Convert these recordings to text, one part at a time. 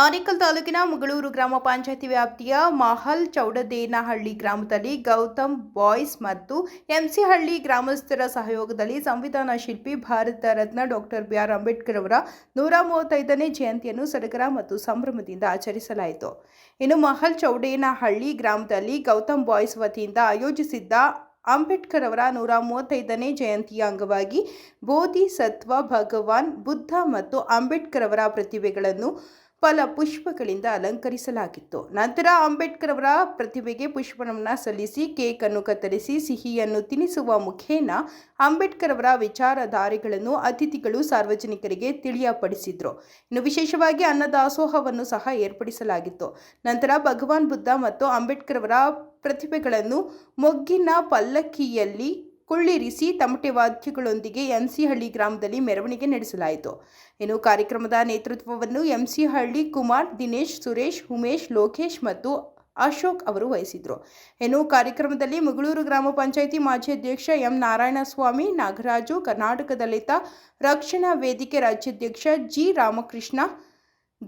ಆನೇಕಲ್ ತಾಲೂಕಿನ ಮುಗಳೂರು ಗ್ರಾಮ ಪಂಚಾಯಿತಿ ವ್ಯಾಪ್ತಿಯ ಮಹಲ್ ಚೌಡದೇನಹಳ್ಳಿ ಗ್ರಾಮದಲ್ಲಿ ಗೌತಮ್ ಬಾಯ್ಸ್ ಮತ್ತು ಎಂಸಿಹಳ್ಳಿ ಗ್ರಾಮಸ್ಥರ ಸಹಯೋಗದಲ್ಲಿ ಸಂವಿಧಾನ ಶಿಲ್ಪಿ ಭಾರತ ರತ್ನ ಡಾಕ್ಟರ್ ಬಿ.ಆರ್. ಅಂಬೇಡ್ಕರ್ ಅವರ 135ನೇ ಜಯಂತಿಯನ್ನು ಸಡಗರ ಮತ್ತು ಸಂಭ್ರಮದಿಂದ ಆಚರಿಸಲಾಯಿತು. ಇನ್ನು ಮಹಲ್ ಚೌಡೇನಹಳ್ಳಿ ಗ್ರಾಮದಲ್ಲಿ ಗೌತಮ್ ಬಾಯ್ಸ್ ವತಿಯಿಂದ ಆಯೋಜಿಸಿದ್ದ ಅಂಬೇಡ್ಕರ್ ಅವರ 135ನೇ ಜಯಂತಿಯ ಅಂಗವಾಗಿ ಬೋಧಿಸತ್ವ ಭಗವಾನ್ ಬುದ್ಧ ಮತ್ತು ಅಂಬೇಡ್ಕರ್ ಅವರ ಪ್ರತಿಭೆಗಳನ್ನು ಪುಷ್ಪಗಳಿಂದ ಅಲಂಕರಿಸಲಾಗಿತ್ತು. ನಂತರ ಅಂಬೇಡ್ಕರ್ ಅವರ ಪ್ರತಿಭೆಗೆ ಪುಷ್ಪನಮನ ಸಲ್ಲಿಸಿ ಕೇಕ್ ಅನ್ನು ಕತ್ತರಿಸಿ ಸಿಹಿಯನ್ನು ತಿನ್ನಿಸುವ ಮುಖೇನ ಅಂಬೇಡ್ಕರ್ ಅವರ ವಿಚಾರಧಾರೆಗಳನ್ನು ಅತಿಥಿಗಳು ಸಾರ್ವಜನಿಕರಿಗೆ ತಿಳಿಯಪಡಿಸಿದ್ರು. ಇನ್ನು ವಿಶೇಷವಾಗಿ ಅನ್ನದಾಸೋಹವನ್ನು ಸಹ ಏರ್ಪಡಿಸಲಾಗಿತ್ತು. ನಂತರ ಭಗವಾನ್ ಬುದ್ಧ ಮತ್ತು ಅಂಬೇಡ್ಕರ್ ಅವರ ಪ್ರತಿಭೆಗಳನ್ನು ಮೊಗ್ಗಿನ ಪಲ್ಲಕ್ಕಿಯಲ್ಲಿ ಕುಳ್ಳಿರಿಸಿ ತಮಟೆ ವಾದ್ಯಗಳೊಂದಿಗೆ ಎಂಸಿಹಳ್ಳಿ ಗ್ರಾಮದಲ್ಲಿ ಮೆರವಣಿಗೆ ನಡೆಸಲಾಯಿತು. ಇನ್ನು ಕಾರ್ಯಕ್ರಮದ ನೇತೃತ್ವವನ್ನು ಎಂಸಿಹಳ್ಳಿ ಕುಮಾರ್, ದಿನೇಶ್, ಸುರೇಶ್, ಉಮೇಶ್, ಲೋಕೇಶ್ ಮತ್ತು ಅಶೋಕ್ ಅವರು ವಹಿಸಿದರು. ಇನ್ನು ಕಾರ್ಯಕ್ರಮದಲ್ಲಿ ಮುಗಳೂರು ಗ್ರಾಮ ಪಂಚಾಯಿತಿ ಮಾಜಿ ಅಧ್ಯಕ್ಷ ಎಂ. ನಾರಾಯಣಸ್ವಾಮಿ, ನಾಗರಾಜು, ಕರ್ನಾಟಕ ದಲಿತ ರಕ್ಷಣಾ ವೇದಿಕೆ ರಾಜ್ಯಾಧ್ಯಕ್ಷ ಜಿ. ರಾಮಕೃಷ್ಣ,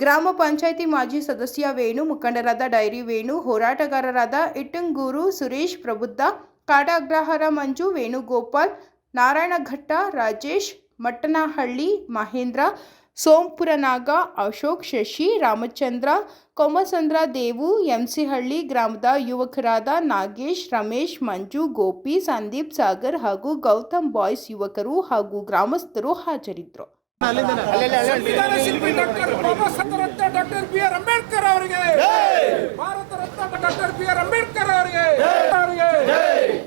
ಗ್ರಾಮ ಪಂಚಾಯಿತಿ ಮಾಜಿ ಸದಸ್ಯ ವೇಣು, ಮುಖಂಡರಾದ ಡೈರಿ ವೇಣು, ಹೋರಾಟಗಾರರಾದ ಇಟ್ಟಂಗೂರು ಸುರೇಶ್, ಪ್ರಬುದ್ಧ, ಕಾಡಾಗ್ರಹಾರ ಮಂಜು, ವೇಣುಗೋಪಾಲ್, ನಾರಾಯಣಘಟ್ಟ, ರಾಜೇಶ್, ಮಟ್ಟನಹಳ್ಳಿ ಮಹೇಂದ್ರ, ಸೋಂಪುರನಾಗ, ಅಶೋಕ್, ಶಶಿ, ರಾಮಚಂದ್ರ, ಕೊಮಸಂದ್ರ, ದೇವು, ಎಂಸಿಹಳ್ಳಿ ಗ್ರಾಮದ ಯುವಕರಾದ ನಾಗೇಶ್, ರಮೇಶ್, ಮಂಜು, ಗೋಪಿ, ಸಂದೀಪ್, ಸಾಗರ್ ಹಾಗೂ ಗೌತಮ್ ಬಾಯ್ಸ್ ಯುವಕರು ಹಾಗೂ ಗ್ರಾಮಸ್ಥರು ಹಾಜರಿದ್ದರು. ಸಂವಿಧಾನ ಶಿಲ್ಪಿ doctor Baba Saheb doctor B R. Ambedkar ಅವರಿಗೆ, ಭಾರತ ರತ್ನ ಡಾಕ್ಟರ್ ಬಿ.ಆರ್. ಅಂಬೇಡ್ಕರ್ ಅವರಿಗೆ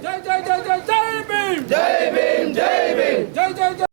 ಜೈ ಜೈ ಜೈ ಜೈ ಜೈ ಭೀಮ್, ಜೈ ಭೀಮ್, ಜೈ ಭೀಮ್, ಜೈ ಜೈ ಜೈ.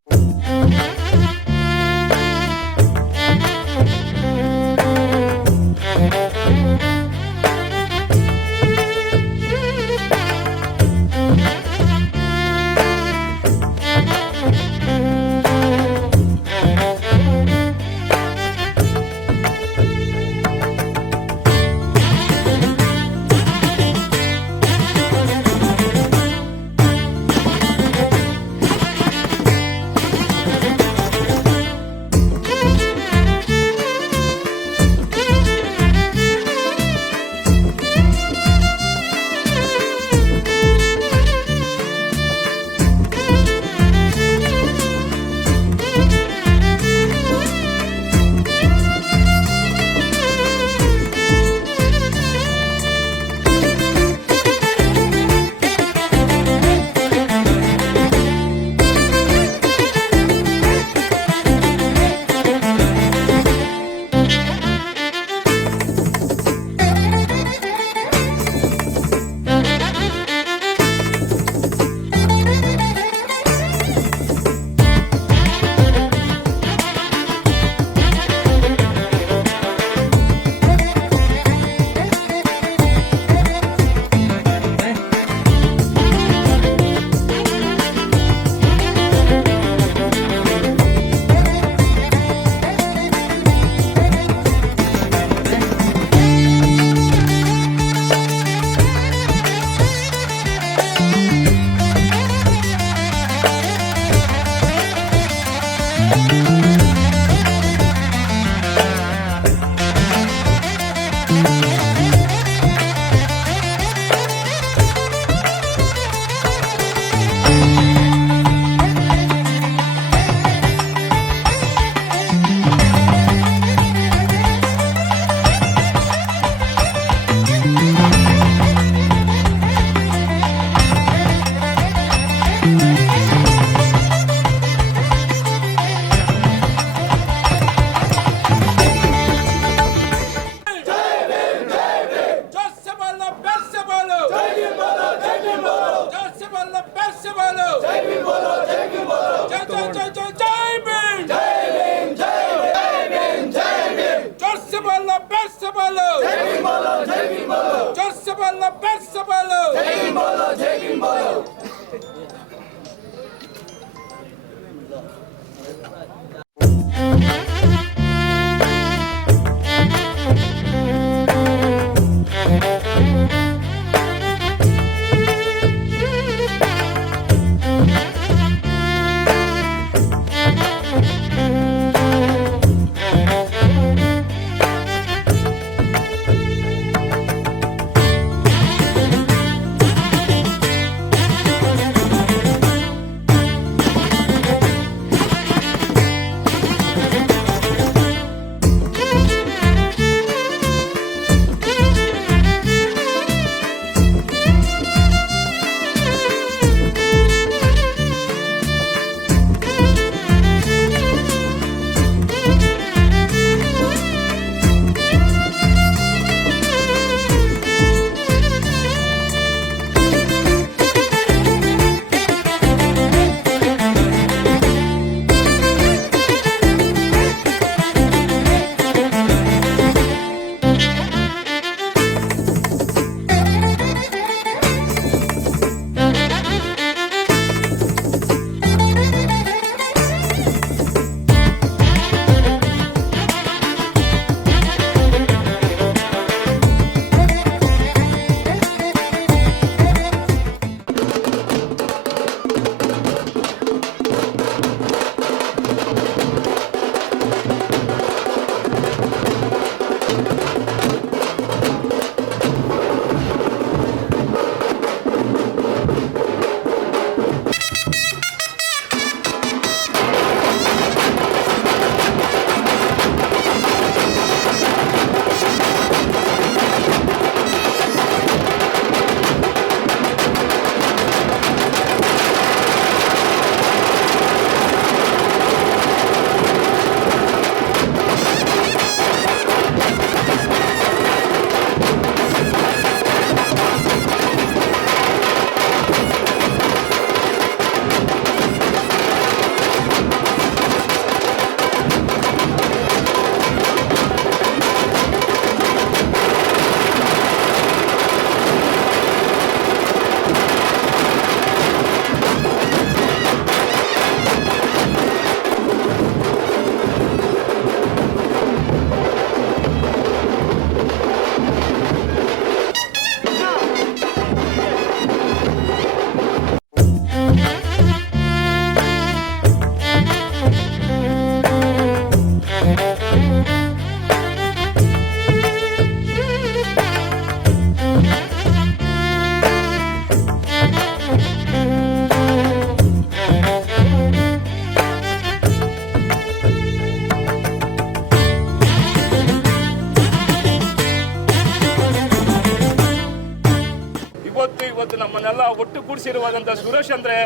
ಒಟ್ಟುಗೂಡಿಸಿರುವಂಥ ಸುರೇಶ್ ಅಂದರೆ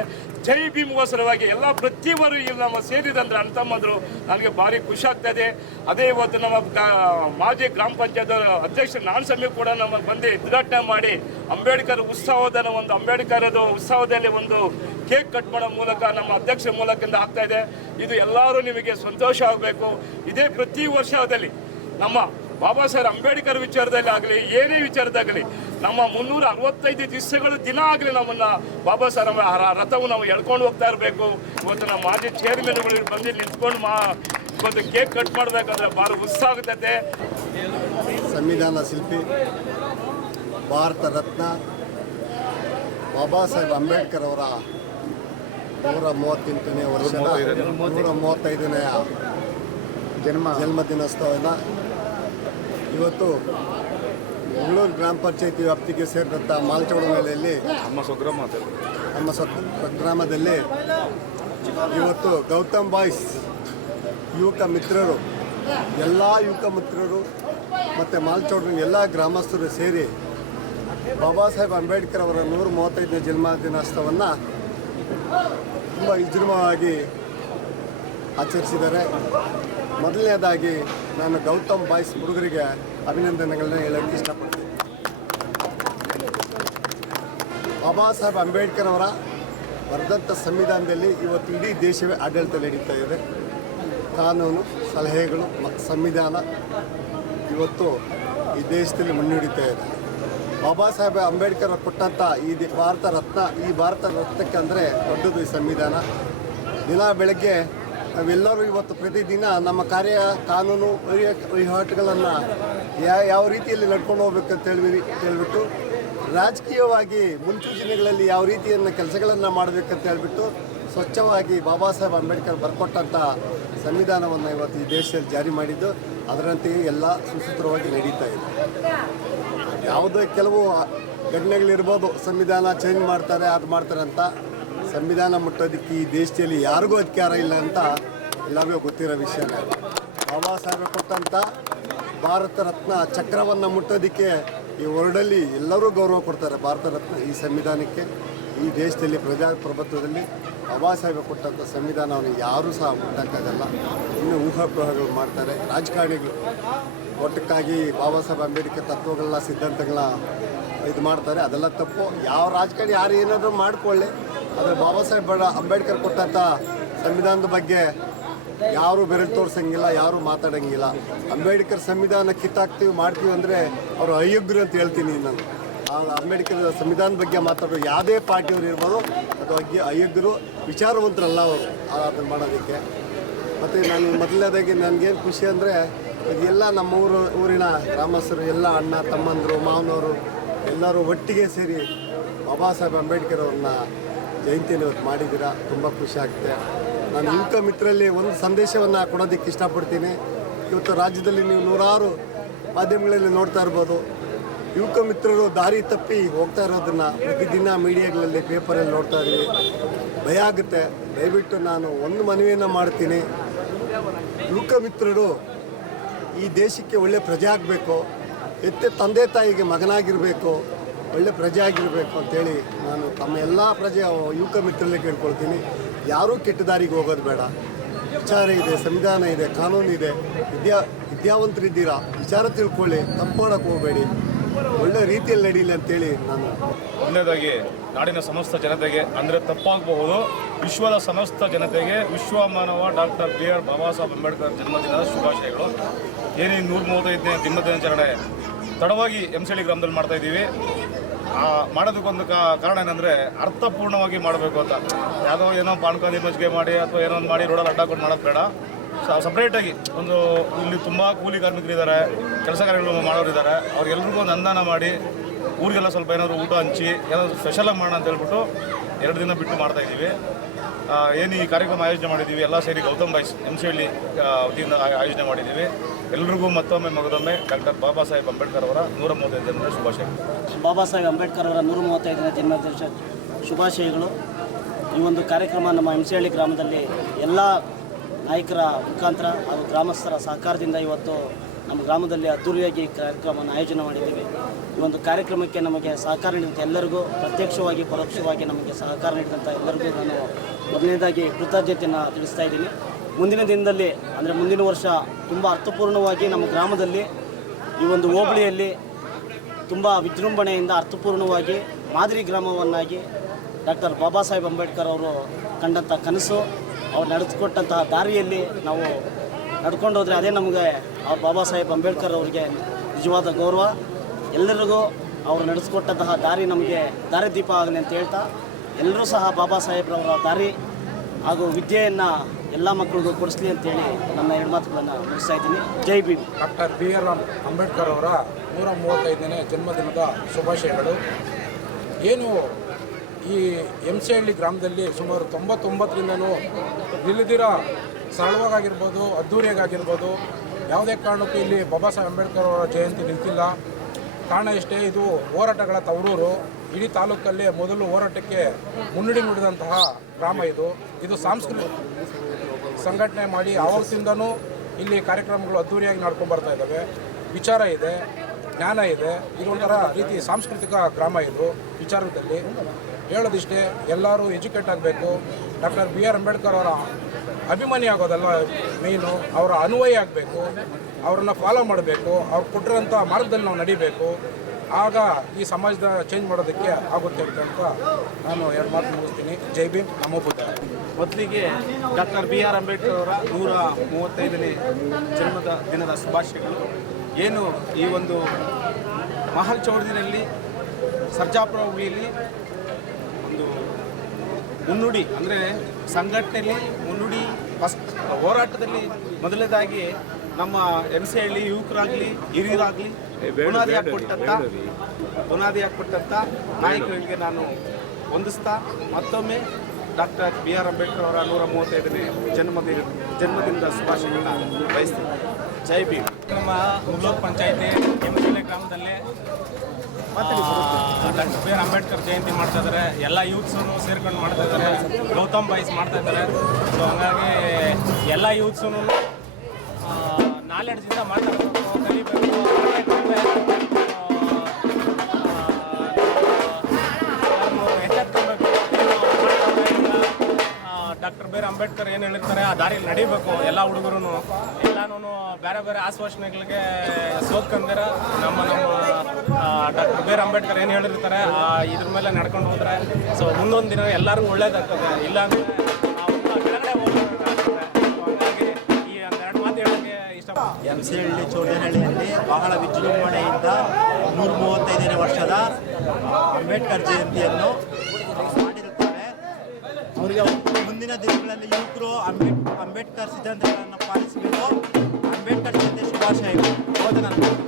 ಜೈ ಭೀಮಗೋಸ್ಕರವಾಗಿ ಎಲ್ಲ ಪ್ರತಿಯೊಬ್ಬರು ಇಲ್ಲಿ ನಮ್ಮ ಸೇರಿದಂದ್ರೆ ಅಣ್ತಮ್ಮಂದರು ನನಗೆ ಭಾರಿ ಖುಷಿ ಆಗ್ತಾಯಿದೆ. ಅದೇ ಇವತ್ತು ನಮ್ಮ ಮಾಜಿ ಗ್ರಾಮ ಪಂಚಾಯತ್ ಅಧ್ಯಕ್ಷ ನಾನ್ಸಮಿ ಕೂಡ ನಮ್ಮ ಬಂದು ಉದ್ಘಾಟನೆ ಮಾಡಿ ಅಂಬೇಡ್ಕರ್ ಉತ್ಸವದ ಒಂದು ಅಂಬೇಡ್ಕರದ ಉತ್ಸವದಲ್ಲಿ ಒಂದು ಕೇಕ್ ಕಟ್ ಮಾಡೋ ಮೂಲಕ ನಮ್ಮ ಅಧ್ಯಕ್ಷ ಮೂಲಕದಿಂದ ಆಗ್ತಾ ಇದೆ. ಇದು ಎಲ್ಲರೂ ನಿಮಗೆ ಸಂತೋಷ ಆಗಬೇಕು. ಇದೇ ಪ್ರತಿ ವರ್ಷದಲ್ಲಿ ನಮ್ಮ ಬಾಬಾ ಸಾಹೇಬ್ ಅಂಬೇಡ್ಕರ್ ವಿಚಾರದಲ್ಲಿ ಆಗಲಿ ಏನೇ ವಿಚಾರದಾಗಲಿ ನಮ್ಮ 365 ದಿವಸಗಳು ದಿನ ಆಗಲಿ ನಮ್ಮನ್ನು ಬಾಬಾ ಸಾಹೇಬ್ ರಥವು ನಾವು ಎಳ್ಕೊಂಡು ಹೋಗ್ತಾ ಇರಬೇಕು. ಇವತ್ತು ನಮ್ಮ ಮಾಜಿ ಚೇರ್ಮನ್ಗಳು ಬಂದು ನಿಂತ್ಕೊಂಡು ಇವತ್ತು ಕೇಕ್ ಕಟ್ ಮಾಡಬೇಕಂದ್ರೆ ಭಾಳ ಉತ್ಸಾಹ ಆಗ್ತೈತೆ. ಸಂವಿಧಾನ ಶಿಲ್ಪಿ ಭಾರತ ರತ್ನ ಬಾಬಾ ಸಾಹೇಬ್ ಅಂಬೇಡ್ಕರ್ ಅವರ 138ನೇ ವರ್ಷದ 135ನೇ ಜನ್ಮದಿನೋತ್ಸವನ ಇವತ್ತು ಮಂಗಳೂರು ಗ್ರಾಮ ಪಂಚಾಯತಿ ವ್ಯಾಪ್ತಿಗೆ ಸೇರಿದಂಥ ಮಾಲ್ಚೌಡಮೇಲೆಯಲ್ಲಿ ನಮ್ಮ ಸ್ವಗ್ರಾಮದಲ್ಲಿ ಇವತ್ತು ಗೌತಮ್ ಬಾಯ್ಸ್ ಯುವಕ ಮಿತ್ರರು ಎಲ್ಲ ಯುವಕ ಮಿತ್ರರು ಮತ್ತು ಮಾಲ್ಚೌಡ್ರ ಎಲ್ಲ ಗ್ರಾಮಸ್ಥರು ಸೇರಿ ಬಾಬಾ ಸಾಹೇಬ್ ಅಂಬೇಡ್ಕರ್ ಅವರ 135ನೇ ಜನ್ಮದಿನೋತ್ಸವವನ್ನು ತುಂಬ ವಿಜೃಂಭಣವಾಗಿ ಆಚರಿಸಿದ್ದಾರೆ. ಮೊದಲನೇದಾಗಿ ನಾನು ಗೌತಮ್ ಬಾಯ್ಸ್ ಹುಡುಗರಿಗೆ ಅಭಿನಂದನೆಗಳನ್ನ ಹೇಳೋಕ್ಕೆ ಇಷ್ಟಪಡ್ತೀನಿ. ಬಾಬಾ ಸಾಹೇಬ್ ಅಂಬೇಡ್ಕರ್ ಅವರ ಬರೆದಂಥ ಸಂವಿಧಾನದಲ್ಲಿ ಇವತ್ತು ಇಡೀ ದೇಶವೇ ಆಡಳಿತ ನಡೀತಾ ಇದೆ. ಕಾನೂನು ಸಲಹೆಗಳು ಮತ್ತು ಸಂವಿಧಾನ ಇವತ್ತು ಈ ದೇಶದಲ್ಲಿ ಮುನ್ನಡೆಯುತ್ತಾ ಇದೆ. ಬಾಬಾ ಸಾಹೇಬ್ ಅಂಬೇಡ್ಕರ್ ಕೊಟ್ಟಂಥ ಭಾರತ ರತ್ನಕ್ಕೆ ಅಂದರೆ ದೊಡ್ಡದು ಈ ಸಂವಿಧಾನ. ದಿನ ಬೆಳಗ್ಗೆ ನಾವೆಲ್ಲರೂ ಇವತ್ತು ಪ್ರತಿದಿನ ನಮ್ಮ ಕಾನೂನು ವಹಿವಾಟುಗಳನ್ನು ಯಾವ ರೀತಿಯಲ್ಲಿ ನಡ್ಕೊಂಡು ಹೋಗ್ಬೇಕಂತ ಹೇಳ್ಬಿಟ್ಟು ರಾಜಕೀಯವಾಗಿ ಮುನ್ಸೂಚನೆಗಳಲ್ಲಿ ಯಾವ ರೀತಿಯನ್ನು ಕೆಲಸಗಳನ್ನು ಮಾಡಬೇಕಂತ ಹೇಳ್ಬಿಟ್ಟು ಸ್ವಚ್ಛವಾಗಿ ಬಾಬಾ ಸಾಹೇಬ್ ಅಂಬೇಡ್ಕರ್ ಬರ್ಕೊಟ್ಟಂಥ ಸಂವಿಧಾನವನ್ನು ಇವತ್ತು ಈ ದೇಶದಲ್ಲಿ ಜಾರಿ ಮಾಡಿದ್ದು ಅದರಂತೆಯೇ ಎಲ್ಲ ಸುಸೂತ್ರವಾಗಿ ನಡೀತಾ ಇದೆ. ಯಾವುದೇ ಕೆಲವು ಘಟನೆಗಳಿರ್ಬೋದು, ಸಂವಿಧಾನ ಚೇಂಜ್ ಮಾಡ್ತಾರೆ ಅದು ಮಾಡ್ತಾರೆ ಅಂತ. ಸಂವಿಧಾನ ಮುಟ್ಟೋದಕ್ಕೆ ಈ ದೇಶದಲ್ಲಿ ಯಾರಿಗೂ ಅಧಿಕಾರ ಇಲ್ಲ ಅಂತ ಎಲ್ಲರಿಗೂ ಗೊತ್ತಿರೋ ವಿಷಯನೇ. ಬಾಬಾ ಸಾಹೇಬ್ ಕೊಟ್ಟಂಥ ಭಾರತ ರತ್ನ ಚಕ್ರವನ್ನು ಮುಟ್ಟೋದಕ್ಕೆ ಈ ವರ್ಲ್ಡಲ್ಲಿ ಎಲ್ಲರೂ ಗೌರವ ಕೊಡ್ತಾರೆ. ಭಾರತ ರತ್ನ ಈ ಸಂವಿಧಾನಕ್ಕೆ ಈ ದೇಶದಲ್ಲಿ ಪ್ರಜಾಪ್ರಭುತ್ವದಲ್ಲಿ ಬಾಬಾ ಸಾಹೇಬ್ ಕೊಟ್ಟಂಥ ಸಂವಿಧಾನವನ್ನು ಯಾರೂ ಸಹ ಮುಟ್ಟಕ್ಕಾಗಲ್ಲ. ಇನ್ನು ಊಹಾಪೋಹಗಳು ಮಾಡ್ತಾರೆ ರಾಜಕಾರಣಿಗಳು. ಒಟ್ಟಕ್ಕಾಗಿ ಬಾಬಾ ಸಾಹೇಬ್ ಅಂಬೇಡ್ಕರ್ ತತ್ವಗಳನ್ನ ಸಿದ್ಧಾಂತಗಳನ್ನ ಇದು ಮಾಡ್ತಾರೆ, ಅದೆಲ್ಲ ತಪ್ಪು. ಯಾವ ರಾಜಕಾರಣಿ ಯಾರು ಏನಾದರೂ ಮಾಡಿಕೊಳ್ಳಿ, ಆದರೆ ಬಾಬಾ ಸಾಹೇಬ್ ಅಂಬೇಡ್ಕರ್ ಕೊಟ್ಟಂಥ ಸಂವಿಧಾನದ ಬಗ್ಗೆ ಯಾರೂ ಬೆರಳು ತೋರಿಸಂಗಿಲ್ಲ, ಯಾರೂ ಮಾತಾಡೋಂಗಿಲ್ಲ. ಅಂಬೇಡ್ಕರ್ ಸಂವಿಧಾನ ಕಿತ್ತಾಕ್ತೀವಿ ಮಾಡ್ತೀವಿ ಅಂದರೆ ಅವರು ಅಯೋಗ್ಯರು ಅಂತ ಹೇಳ್ತೀನಿ ನಾನು. ಅಂಬೇಡ್ಕರ್ ಸಂವಿಧಾನದ ಬಗ್ಗೆ ಮಾತಾಡೋ ಯಾವುದೇ ಪಾರ್ಟಿಯವರು ಇರ್ಬೋದು, ಅದು ಅಯೋಗ್ಯರು, ವಿಚಾರವಂತರಲ್ಲ ಅವರು ಅದನ್ನು ಮಾಡೋದಕ್ಕೆ. ಮತ್ತು ನಾನು ಮೊದಲನೇದಾಗಿ ನನಗೇನು ಖುಷಿ ಅಂದರೆ ಎಲ್ಲ ನಮ್ಮ ಊರಿನ ಗ್ರಾಮಸ್ಥರು ಎಲ್ಲ ಅಣ್ಣ ತಮ್ಮಂದರು ಮಾವನವರು ಎಲ್ಲರೂ ಒಟ್ಟಿಗೆ ಸೇರಿ ಬಾಬಾ ಸಾಹೇಬ್ ಅಂಬೇಡ್ಕರ್ ಅವ್ರನ್ನ ಜಯಂತಿಯನ್ನು ಇವತ್ತು ಮಾಡಿದ್ದೀರಾ. ತುಂಬ ಖುಷಿ ಆಗುತ್ತೆ. ನಾನು ಯುವಕ ಮಿತ್ರರಲ್ಲಿ ಒಂದು ಸಂದೇಶವನ್ನು ಕೊಡೋದಕ್ಕೆ ಇಷ್ಟಪಡ್ತೀನಿ. ಇವತ್ತು ರಾಜ್ಯದಲ್ಲಿ ನೀವು ನೂರಾರು ಮಾಧ್ಯಮಗಳಲ್ಲಿ ನೋಡ್ತಾ ಇರ್ಬೋದು, ಯುವಕ ಮಿತ್ರರು ದಾರಿ ತಪ್ಪಿ ಹೋಗ್ತಾ ಇರೋದನ್ನು ಪ್ರತಿದಿನ ಮೀಡಿಯಾಗಳಲ್ಲಿ ಪೇಪರಲ್ಲಿ ನೋಡ್ತಾ ಇದ್ದೀವಿ. ಭಯ ಆಗುತ್ತೆ. ದಯವಿಟ್ಟು ನಾನು ಒಂದು ಮನವಿಯನ್ನು ಮಾಡ್ತೀನಿ, ಯುವಕ ಮಿತ್ರರು ಈ ದೇಶಕ್ಕೆ ಒಳ್ಳೆ ಪ್ರಜೆ ಆಗಬೇಕು, ತಂದೆ ತಾಯಿಗೆ ಮಗನಾಗಿರಬೇಕು, ಒಳ್ಳೆ ಪ್ರಜೆ ಆಗಿರಬೇಕು ಅಂತೇಳಿ ನಾನು ತಮ್ಮ ಎಲ್ಲ ಯುವಕ ಮಿತ್ರರಲ್ಲೇ ಕೇಳ್ಕೊಳ್ತೀನಿ. ಯಾರೂ ಕೆಟ್ಟ ದಾರಿಗೆ ಹೋಗೋದು ಬೇಡ. ವಿಚಾರ ಇದೆ, ಸಂವಿಧಾನ ಇದೆ, ಕಾನೂನು ಇದೆ, ವಿದ್ಯಾವಂತರಿದ್ದೀರಾ, ವಿಚಾರ ತಿಳ್ಕೊಳ್ಳಿ, ತಪ್ಪು ಮಾಡೋಕ್ಕೆ ಹೋಗಬೇಡಿ, ಒಳ್ಳೆ ರೀತಿಯಲ್ಲಿ ನಡೀಲಿ ಅಂತೇಳಿ ನಾನು ಒಂದನೇದಾಗಿ ನಾಡಿನ ಸಮಸ್ತ ಜನತೆಗೆ, ಅಂದರೆ ತಪ್ಪಾಗಬಹುದು, ವಿಶ್ವದ ಸಮಸ್ತ ಜನತೆಗೆ ವಿಶ್ವಮಾನವ ಡಾಕ್ಟರ್ BR ಬಾಬಾ ಸಾಹೇಬ್ ಅಂಬೇಡ್ಕರ್ ಜನ್ಮದಿನದ ಶುಭಾಶಯಗಳು. ಏನೇ 135ನೇ ಜನ್ಮದಿನಾಚರಣೆ ತಡವಾಗಿ MCD ಗ್ರಾಮದಲ್ಲಿ ಮಾಡ್ತಾ ಇದ್ದೀವಿ. ಮಾಡೋದಕ್ಕೊಂದು ಕಾರಣ ಏನಂದರೆ ಅರ್ಥಪೂರ್ಣವಾಗಿ ಮಾಡಬೇಕು ಅಂತ. ಯಾವುದೋ ಏನೋ ಪಾನಕಾದಿ ಮಜ್ಜಿಗೆ ಮಾಡಿ ಅಥವಾ ಏನೋ ಒಂದು ಮಾಡಿ ರೋಡಲ್ಲಿ ಅಡ್ಡಾಕೊಂಡು ಮಾಡೋದು ಬೇಡ. ಸಪ್ರೇಟಾಗಿ ಒಂದು ಇಲ್ಲಿ ತುಂಬ ಕೂಲಿ ಕಾರ್ಮಿಕರಿದ್ದಾರೆ, ಕೆಲಸ ಕಾರ್ಯಗಳು ಮಾಡೋರಿದ್ದಾರೆ, ಅವ್ರಿಗೆಲ್ರಿಗೂ ಒಂದು ಅನುದಾನ ಮಾಡಿ ಊರಿಗೆಲ್ಲ ಸ್ವಲ್ಪ ಏನಾದರೂ ಊಟ ಹಂಚಿ ಏನಾದರೂ ಸ್ಪೆಷಲಾಗಿ ಮಾಡೋಣ ಅಂತ ಹೇಳ್ಬಿಟ್ಟು 2 ದಿನ ಬಿಟ್ಟು ಮಾಡ್ತಾಯಿದ್ದೀವಿ. ಏನು ಈ ಕಾರ್ಯಕ್ರಮ ಆಯೋಜನೆ ಮಾಡಿದ್ದೀವಿ ಎಲ್ಲ ಸೇರಿ ಗೌತಮ್ ಬಾಯ್ಸ್ MCD ವತಿಯಿಂದ ಆಯೋಜನೆ ಮಾಡಿದ್ದೀವಿ. ಎಲ್ರಿಗೂ ಮತ್ತೊಮ್ಮೆ ಡಾಕ್ಟರ್ ಬಾಬಾ ಸಾಹೇಬ್ ಅಂಬೇಡ್ಕರ್ ಅವರ 135ನೇ ಜನ್ಮದಿನ ಶುಭಾಶಯಗಳು. ಬಾಬಾ ಸಾಹೇಬ್ ಅಂಬೇಡ್ಕರ್ ಅವರ 135ನೇ ಜನ್ಮದಿನ ಶುಭಾಶಯಗಳು. ಈ ಒಂದು ಕಾರ್ಯಕ್ರಮ ನಮ್ಮ MCD ಗ್ರಾಮದಲ್ಲಿ ಎಲ್ಲ ನಾಯಕರ ಮುಖಾಂತರ ಹಾಗೂ ಗ್ರಾಮಸ್ಥರ ಸಹಕಾರದಿಂದ ಇವತ್ತು ನಮ್ಮ ಗ್ರಾಮದಲ್ಲಿ ಅದ್ದೂರಿಯಾಗಿ ಕಾರ್ಯಕ್ರಮವನ್ನು ಆಯೋಜನೆ ಮಾಡಿದ್ದೇವೆ. ಈ ಒಂದು ಕಾರ್ಯಕ್ರಮಕ್ಕೆ ನಮಗೆ ಸಹಕಾರ ನೀಡಿದಂಥ ಎಲ್ಲರಿಗೂ, ಪ್ರತ್ಯಕ್ಷವಾಗಿ ಪರೋಕ್ಷವಾಗಿ ನಮಗೆ ಸಹಕಾರ ನೀಡಿದಂಥ ಎಲ್ಲರಿಗೂ ನಾನು ಮೊದಲನೇದಾಗಿ ಕೃತಜ್ಞತೆಯನ್ನು ತಿಳಿಸ್ತಾ ಇದ್ದೀನಿ. ಮುಂದಿನ ದಿನದಲ್ಲಿ ಅಂದರೆ ಮುಂದಿನ ವರ್ಷ ತುಂಬ ಅರ್ಥಪೂರ್ಣವಾಗಿ ನಮ್ಮ ಗ್ರಾಮದಲ್ಲಿ ಈ ಒಂದು ಹೋಬಳಿಯಲ್ಲಿ ತುಂಬ ವಿಜೃಂಭಣೆಯಿಂದ ಅರ್ಥಪೂರ್ಣವಾಗಿ ಮಾದರಿ ಗ್ರಾಮವನ್ನಾಗಿ ಡಾಕ್ಟರ್ ಬಾಬಾ ಸಾಹೇಬ್ ಅಂಬೇಡ್ಕರ್ ಅವರು ಕಂಡಂಥ ಕನಸು, ಅವ್ರು ನಡೆದುಕೊಟ್ಟಂತಹ ದಾರಿಯಲ್ಲಿ ನಾವು ನಡ್ಕೊಂಡು ಹೋದರೆ ಅದೇ ನಮಗೆ ಅವ್ರು ಬಾಬಾ ಸಾಹೇಬ್ ಅಂಬೇಡ್ಕರ್ ಅವರಿಗೆ ನಿಜವಾದ ಗೌರವ. ಎಲ್ಲರಿಗೂ ಅವರು ನಡೆಸಿಕೊಟ್ಟಂತಹ ದಾರಿ ನಮಗೆ ದಾರಿದೀಪ ಆಗಲಿ ಅಂತ ಹೇಳ್ತಾ, ಎಲ್ಲರೂ ಸಹ ಬಾಬಾ ಸಾಹೇಬ್ರವರ ದಾರಿ ಹಾಗೂ ವಿದ್ಯೆಯನ್ನು ಎಲ್ಲ ಮಕ್ಕಳಿಗೂ ಕೊಡಿಸ್ಲಿ ಅಂತೇಳಿ ನನ್ನ ಎರಡು ಮಾತುಗಳನ್ನು ಮುಗಿಸ್ತಾ ಇದ್ದೀನಿ. ಜೈ ಭೀಮ್. ಡಾಕ್ಟರ್ BR ಅಂಬೇಡ್ಕರ್ ಅವರ 135ನೇ ಜನ್ಮದಿನದ ಶುಭಾಶಯಗಳು. ಏನು ಈ MCಹಳ್ಳಿ ಗ್ರಾಮದಲ್ಲಿ ಸುಮಾರು 99ರಿಂದನೂ ನಿಲ್ಲದಿರೋ ಸರಳವಾಗಿರ್ಬೋದು, ಅದ್ದೂರಿಯಾಗಿರ್ಬೋದು, ಯಾವುದೇ ಕಾರಣಕ್ಕೂ ಇಲ್ಲಿ ಬಾಬಾ ಸಾಹೇಬ್ ಅಂಬೇಡ್ಕರ್ ಅವರ ಜಯಂತಿ ನಿಂತಿಲ್ಲ. ಕಾರಣ ಇಷ್ಟೇ, ಇದು ಹೋರಾಟಗಳ ತವರೂರು. ಇಡೀ ತಾಲೂಕಲ್ಲಿ ಮೊದಲು ಹೋರಾಟಕ್ಕೆ ಮುನ್ನುಡಿ ನುಡಿದಂತಹ ಗ್ರಾಮ ಇದು ಸಾಂಸ್ಕೃತಿಕ ಸಂಘಟನೆ ಮಾಡಿ ಆವತ್ತಿಂದನೂ ಇಲ್ಲಿ ಕಾರ್ಯಕ್ರಮಗಳು ಅದ್ದೂರಿಯಾಗಿ ನಡ್ಕೊಂಡು ಬರ್ತಾ ಇದ್ದಾವೆ. ವಿಚಾರ ಇದೆ, ಜ್ಞಾನ ಇದೆ. ಇದೊಂಥರ ರೀತಿ ಸಾಂಸ್ಕೃತಿಕ ಗ್ರಾಮ ಇದು. ವಿಚಾರದಲ್ಲಿ ಹೇಳೋದಿಷ್ಟೇ, ಎಲ್ಲರೂ ಎಜುಕೇಟ್ ಆಗಬೇಕು. ಡಾಕ್ಟರ್ BR ಅಂಬೇಡ್ಕರ್ ಅವರ ಅಭಿಮಾನಿ ಆಗೋದಲ್ಲ ಮೇಯ್ನು, ಅವರ ಅನ್ವಯ ಆಗಬೇಕು, ಅವರನ್ನು ಫಾಲೋ ಮಾಡಬೇಕು, ಅವ್ರು ಕೊಟ್ಟಿರೋಂಥ ಮಾರ್ಗದಲ್ಲಿ ನಾವು ನಡಿಬೇಕು. ಆಗ ಈ ಸಮಾಜದ ಚೇಂಜ್ ಮಾಡೋದಕ್ಕೆ ಆಗುತ್ತೆ ಅಂತ ನಾನು ಎರಡು ಮಾತು ಮುಗಿಸ್ತೀನಿ. ಜೈ ಭೀಮ್, ನಮೋ ಬುದ್ಧ. ಮೊದಲಿಗೆ ಡಾಕ್ಟರ್ BR ಅಂಬೇಡ್ಕರ್ ಅವರ 135ನೇ ಜನ್ಮದ ದಿನದ ಶುಭಾಶಯಗಳು. ಏನು ಈ ಒಂದು ಮಹಲ್ ಚೌಡದಿನಲ್ಲಿ ಸರ್ಜಾಪುರ ಹುಬ್ಳಿಯಲ್ಲಿ ಒಂದು ಮುನ್ನುಡಿ ಅಂದರೆ ಸಂಘಟನೆಯಲ್ಲಿ ಮುನ್ನುಡಿ ಫಸ್ಟ್ ಹೋರಾಟದಲ್ಲಿ ಮೊದಲನೇದಾಗಿ ನಮ್ಮ MCಹಳ್ಳಿ ಯುವಕರಾಗಲಿ ಹಿರಿಯರಾಗಲಿ ಬುನಾದಿ ಹಾಕ್ಕೊಟ್ಟಂಥ ನಾಯಕರಿಗೆ ನಾನು ವಂದಿಸ್ತಾ ಮತ್ತೊಮ್ಮೆ ಡಾಕ್ಟರ್ BR ಅಂಬೇಡ್ಕರ್ ಅವರ 135ನೇ ಜನ್ಮದಿನದ ಶುಭಾಶಯಗಳನ್ನ ಬಯಸ್ತೀನಿ. ಜೈ ಭೀಮ್. ನಮ್ಮ ಮುಗ್ಲೂರು ಪಂಚಾಯತಿ MCಹಳ್ಳಿ ಗ್ರಾಮದಲ್ಲಿ ಡಾಕ್ಟರ್ BR ಅಂಬೇಡ್ಕರ್ ಜಯಂತಿ ಮಾಡ್ತಾ ಇದ್ದಾರೆ. ಎಲ್ಲ ಯೂತ್ಸು ಸೇರ್ಕೊಂಡು ಮಾಡ್ತಾ ಇದ್ದಾರೆ. ಗೌತಮ್ ಬಾಯ್ಸ್ ಮಾಡ್ತಾ ಇದ್ದಾರೆ. ಸೊ ಹಂಗಾಗಿ ಎಲ್ಲ ಯೂತ್ಸು ನಾಲೆಡ್ಜಿಂದ ಮಾತಾಡಬೇಕು, ಕಲಿಬೇಕು. ಡಾಕ್ಟರ್ BR ಅಂಬೇಡ್ಕರ್ ಏನು ಹೇಳಿರ್ತಾರೆ ಆ ದಾರಿಯಲ್ಲಿ ನಡಿಬೇಕು. ಎಲ್ಲ ಹುಡುಗರು ಎಲ್ಲನೂ ಬೇರೆ ಬೇರೆ ಆಶ್ವಾಸನೆಗಳಿಗೆ ಸೋತ್ಕೊಂಡಿರ ನಮ್ಮ ಡಾಕ್ಟರ್ BR ಅಂಬೇಡ್ಕರ್ ಏನು ಹೇಳಿರ್ತಾರೆ ಇದ್ರ ಮೇಲೆ ನಡ್ಕೊಂಡು ಹೋದ್ರೆ ಸೊ ಮುಂದೊಂದು ದಿನ ಎಲ್ಲರಿಗೂ ಒಳ್ಳೇದಾಗ್ತದೆ. ಇಲ್ಲಾಂದರೆ ಕೆಳಗಡೆ ಹೋಗ್ಬೇಕಾಗ್ತದೆ. ಹಾಗಾಗಿ ಈ ಒಂದೆರಡು ಮಾತು ಹೇಳೋಕ್ಕೆ ಇಷ್ಟಪಡ್ತೀನಿ. MCಹಳ್ಳಿ ಚೌಡನಹಳ್ಳಿಯಲ್ಲಿ ಬಹಳ ವಿಜೃಂಭಣೆಯಿಂದ 135ನೇ ವರ್ಷದ ಅಂಬೇಡ್ಕರ್ ಜಯಂತಿಯನ್ನು ಮಾಡಿರುತ್ತಾರೆ. ಅವರಿಗೆ ಮುಂದಿನ ದಿನಗಳಲ್ಲಿ ಯುವಕರು ಅಂಬೇಡ್ಕರ್ ಸಿದ್ಧಾಂತಗಳನ್ನು ಪಾಲಿಸಬೇಕು. ಅಂಬೇಡ್ಕರ್ ಜಯಂತಿ ಶುಭಾಶಯಗಳು.